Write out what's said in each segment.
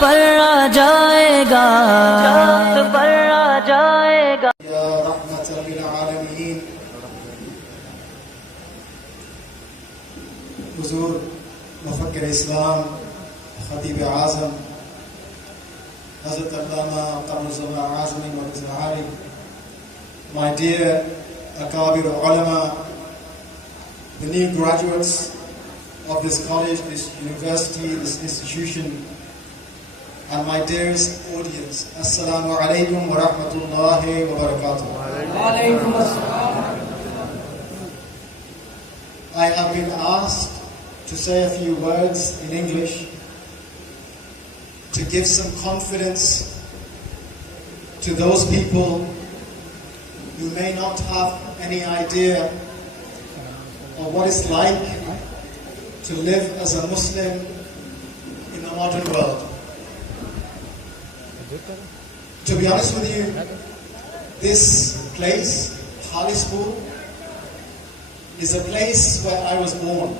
पर आ जाएगा, चांद पर आ जाएगा। या रहमतल लिल आलमीन, हुजूर मुफक्किर इस्लाम खतीब आज़म Hazrat Allama Qamruzzama Azami Mardizahari, my dear Akabir Allama, the new graduates of this college, this university, this institution, and my dearest audience, Assalamu alaikum wa rahmatullahi wa barakatuh. I have been asked to say a few words in English to give some confidence to those people who may not have any idea of what it's like to live as a Muslim in the modern world. To be honest with you, this place, Khalispur, is a place where I was born.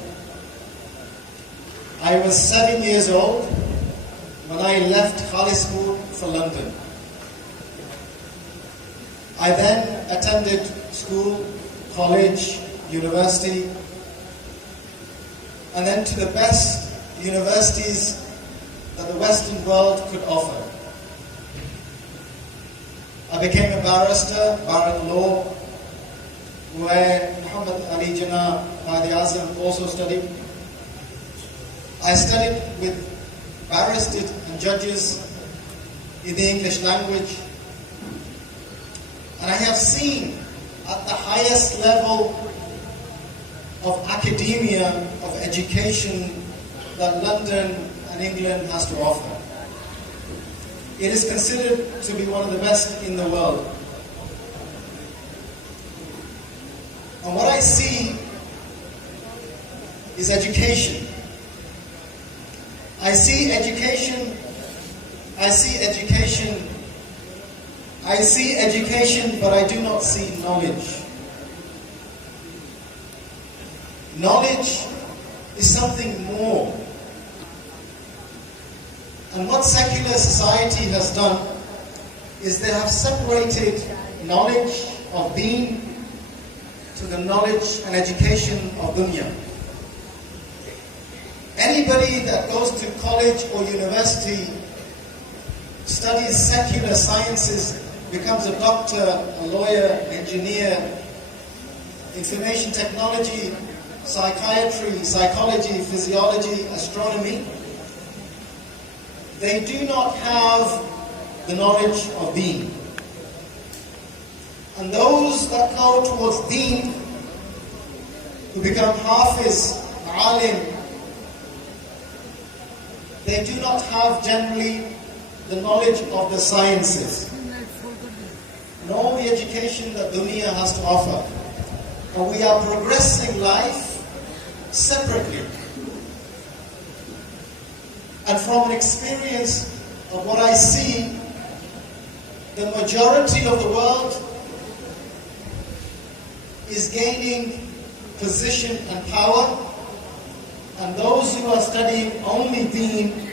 I was 7 years old when I left Khalispur for London. I then attended school, college, university, and then to the best universities that the Western world could offer. I became a barrister, Bar Law, where Muhammad Ali Jinnah Quaid-e-Azam also studied. I studied with barristers and judges in the English language, and I have seen at the highest level of academia, of education that London and England has to offer. It is considered to be one of the best in the world. And what I see is education. I see education, but I do not see knowledge. Knowledge is something more. And what secular society has done is they have separated knowledge of deen to the knowledge and education of dunya. Anybody that goes to college or university, studies secular sciences, becomes a doctor, a lawyer, engineer, information technology, psychiatry, psychology, physiology, astronomy, they do not have the knowledge of deen. And those that go towards deen, who become hafiz, alim, they do not have generally the knowledge of the sciences, nor the education that dunya has to offer. And we are progressing life separately. And from an experience of what I see, the majority of the world is gaining position and power, and those who are studying only deen,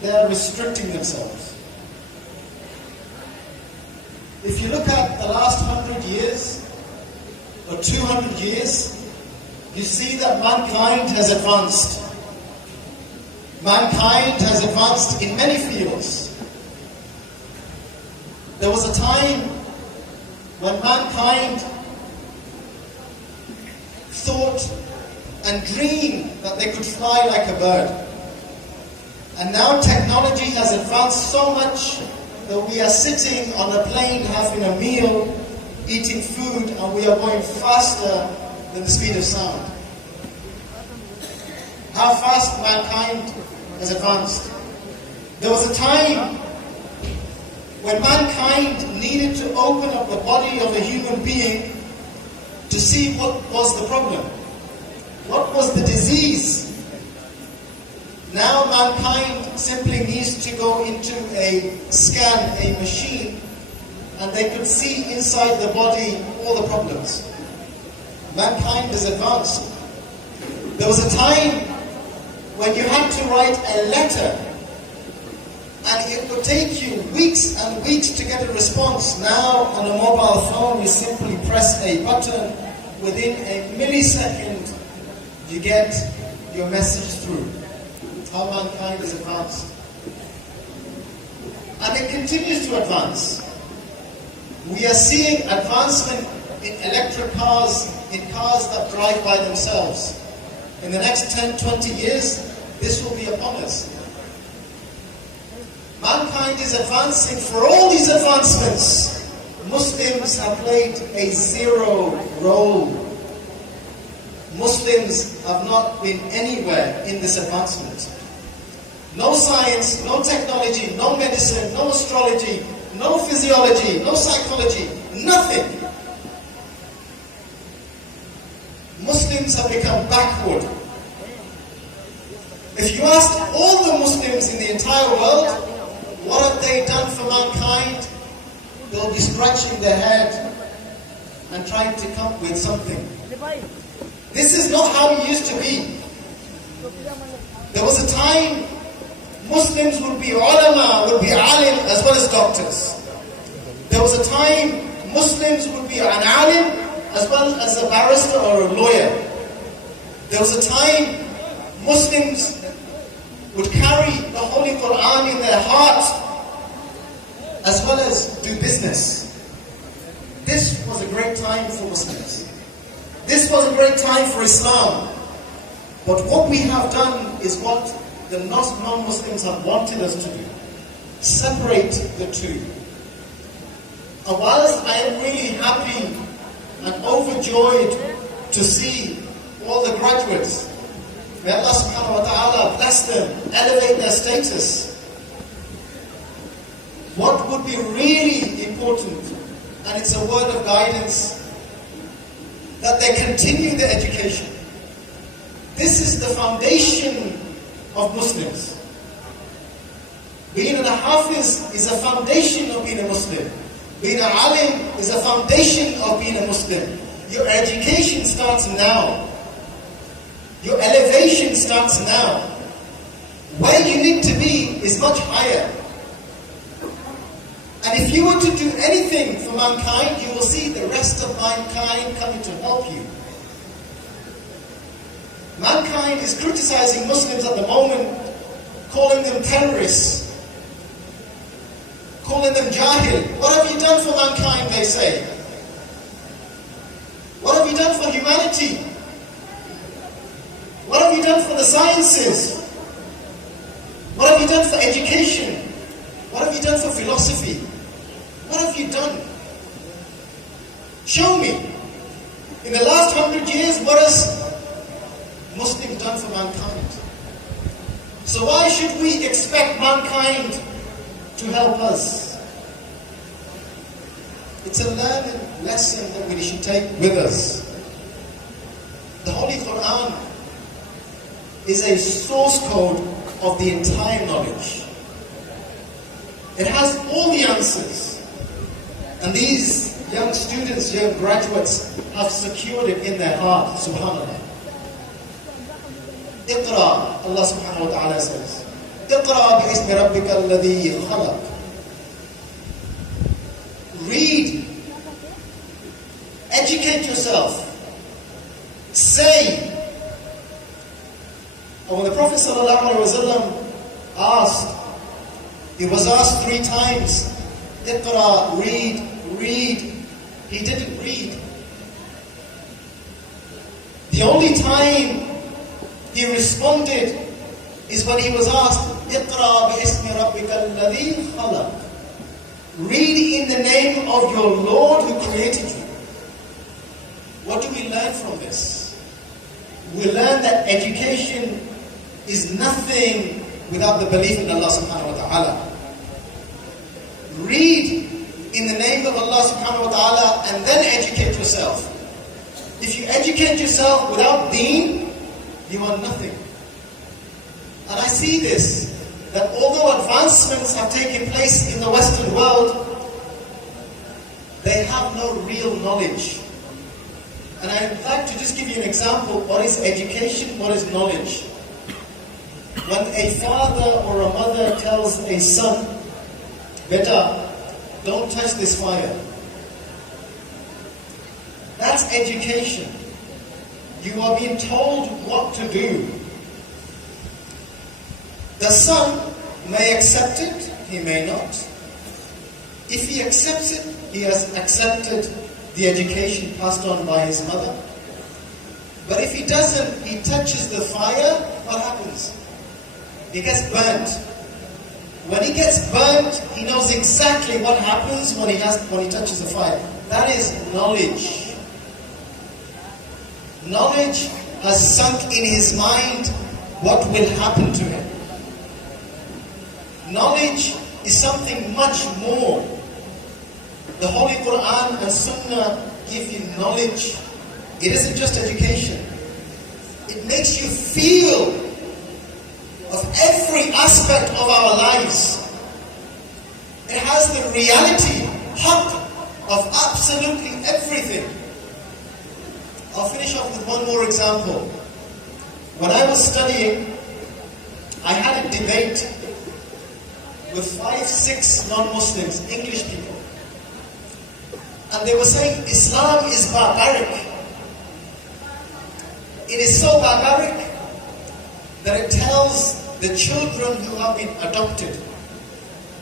they are restricting themselves. If you look at the last 100 years or 200 years, you see that mankind has advanced. Mankind has advanced in many fields. There was a time when mankind thought and dreamed that they could fly like a bird. And now technology has advanced so much that we are sitting on a plane having a meal, eating food, and we are going faster than the speed of sound. How fast mankind has advanced. There was a time when mankind needed to open up the body of a human being to see what was the problem. What was the disease? Now mankind simply needs to go into a scan, a machine, and they could see inside the body all the problems. Mankind is advanced. There was a time when you had to write a letter and it would take you weeks and weeks to get a response. Now on a mobile phone, you simply press a button. Within a millisecond, you get your message through. How mankind is advanced. And it continues to advance. We are seeing advancement in electric cars, in cars that drive by themselves. In the next 10, 20 years, this will be upon us. Mankind is advancing. For all these advancements, Muslims have played a zero role. Muslims have not been anywhere in this advancement. No science, no technology, no medicine, no astrology, no physiology, no psychology, nothing. Muslims have become backward. If you ask all the Muslims in the entire world, what have they done for mankind? They'll be scratching their head and trying to come up with something. This is not how it used to be. There was a time Muslims would be Allama, would be alim as well as doctors. There was a time Muslims would be an alim as well as a barrister or a lawyer. There was a time Muslims would carry the Holy Quran in their heart as well as do business. This was a great time for Muslims. This was a great time for Islam. But what we have done is what the non-Muslims have wanted us to do. Separate the two. And whilst I am really happy and overjoyed to see all the graduates, may Allah subhanahu wa ta'ala bless them, elevate their status. What would be really important, and it's a word of guidance, that they continue their education. This is the foundation of Muslims. Being a Hafiz is a foundation of being a Muslim. Being an Alim is a foundation of being a Muslim. Your education starts now. Your elevation starts now. Where you need to be is much higher. And if you were to do anything for mankind, you will see the rest of mankind coming to help you. Mankind is criticizing Muslims at the moment, calling them terrorists, calling them jahil. What have you done for mankind, they say? What have you done for humanity? What have you done for the sciences? What have you done for education? What have you done for philosophy? What have you done? Show me. In the last 100 years, what has Muslims done for mankind? So why should we expect mankind to help us? It's a learning lesson that we should take with us. The Holy Quran is a source code of the entire knowledge. It has all the answers. And these young students, young graduates, have secured it in their heart, subhanAllah. Iqra, Allah subhanahu wa ta'ala says, Iqra bi-ismi rabbika alladhi khalaq. Read. Educate yourself. Say. And when the Prophet sallallahu alaihi wasallam asked, he was asked 3 times, Iqra, read, read. He didn't read. The only time he responded is when he was asked, Iqra bi-ismi rabbika alladhi khalaq. Read in the name of your Lord who created you. What do we learn from this? We learn that education is nothing without the belief in Allah subhanahu wa ta'ala. Read in the name of Allah subhanahu wa ta'ala and then educate yourself. If you educate yourself without deen, you are nothing. And I see this, that although advancements have taken place in the Western world, they have no real knowledge. And I'd like to just give you an example. What is education? What is knowledge? When a father or a mother tells a son, "Beta, don't touch this fire," that's education. You are being told what to do. The son may accept it, he may not. If he accepts it, he has accepted the education passed on by his mother. But if he doesn't, he touches the fire, what happens? He gets burnt. When he gets burnt, he knows exactly what happens when he touches the fire. That is knowledge. Knowledge has sunk in his mind what will happen to him. Knowledge is something much more. The Holy Quran and Sunnah give you knowledge. It isn't just education. It makes you feel of every aspect of our lives. It has the reality, haqq, of absolutely everything. I'll finish off with one more example. When I was studying, I had a debate with 5-6 non-Muslims, English people. And they were saying Islam is barbaric. It is so barbaric that it tells the children who have been adopted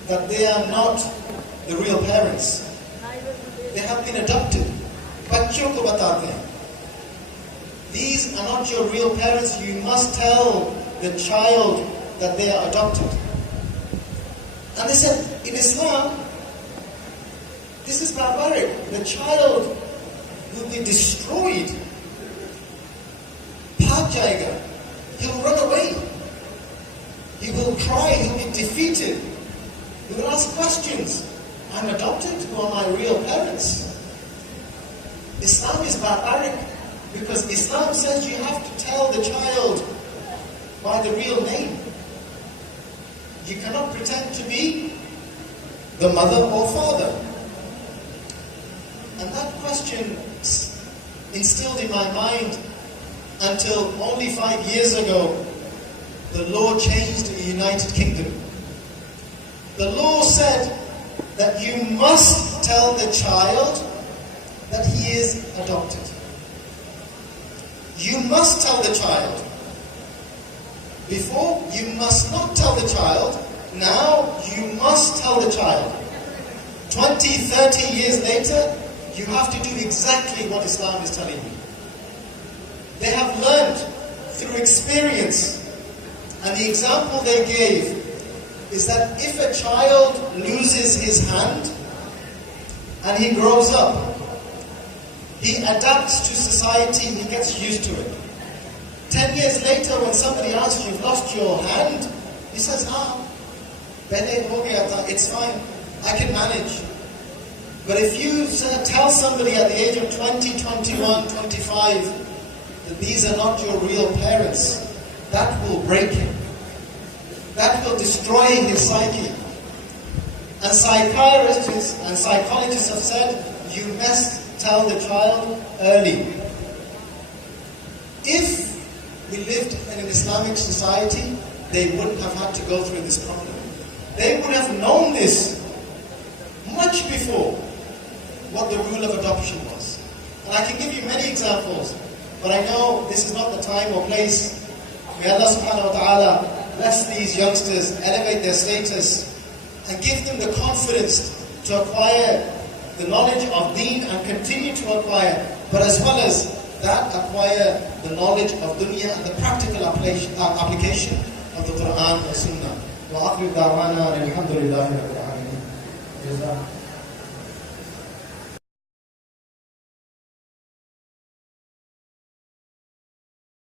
that they are not the real parents. They have been adopted. Bachcho ko batate hain. These are not your real parents. You must tell the child that they are adopted. And they said, in Islam, this is barbaric. The child will be destroyed. Bhag jayega. He will run away. He will cry. He will be defeated. He will ask questions. I'm adopted. Who are my real parents? Islam is barbaric because Islam says you have to tell the child by the real name. You cannot pretend to be the mother or father. And that question instilled in my mind until only 5 years ago, the law changed in the United Kingdom. The law said that you must tell the child that he is adopted. You must tell the child. Before, you must not tell the child. Now, you must tell the child. 20, 30 years later, you have to do exactly what Islam is telling you. They have learned through experience. And the example they gave is that if a child loses his hand and he grows up, he adapts to society, he gets used to it. 10 years later, when somebody asks you, you've lost your hand, he says, it's fine, I can manage. But if you tell somebody at the age of 20, 21, 25, that these are not your real parents, that will break him. That will destroy his psyche. And psychiatrists and psychologists have said, you must tell the child early. If we lived in an Islamic society, they wouldn't have had to go through this problem. They would have known this much before what the rule of adoption was. And I can give you many examples, but I know this is not the time or place. May Allah subhanahu wa ta'ala bless these youngsters, elevate their status, and give them the confidence to acquire the knowledge of deen and continue to acquire, but as well as that, acquire the knowledge of dunya and the practical application of the Quran and Sunnah. Wa akhir da'wana alhamdulillahi rabbil alamin.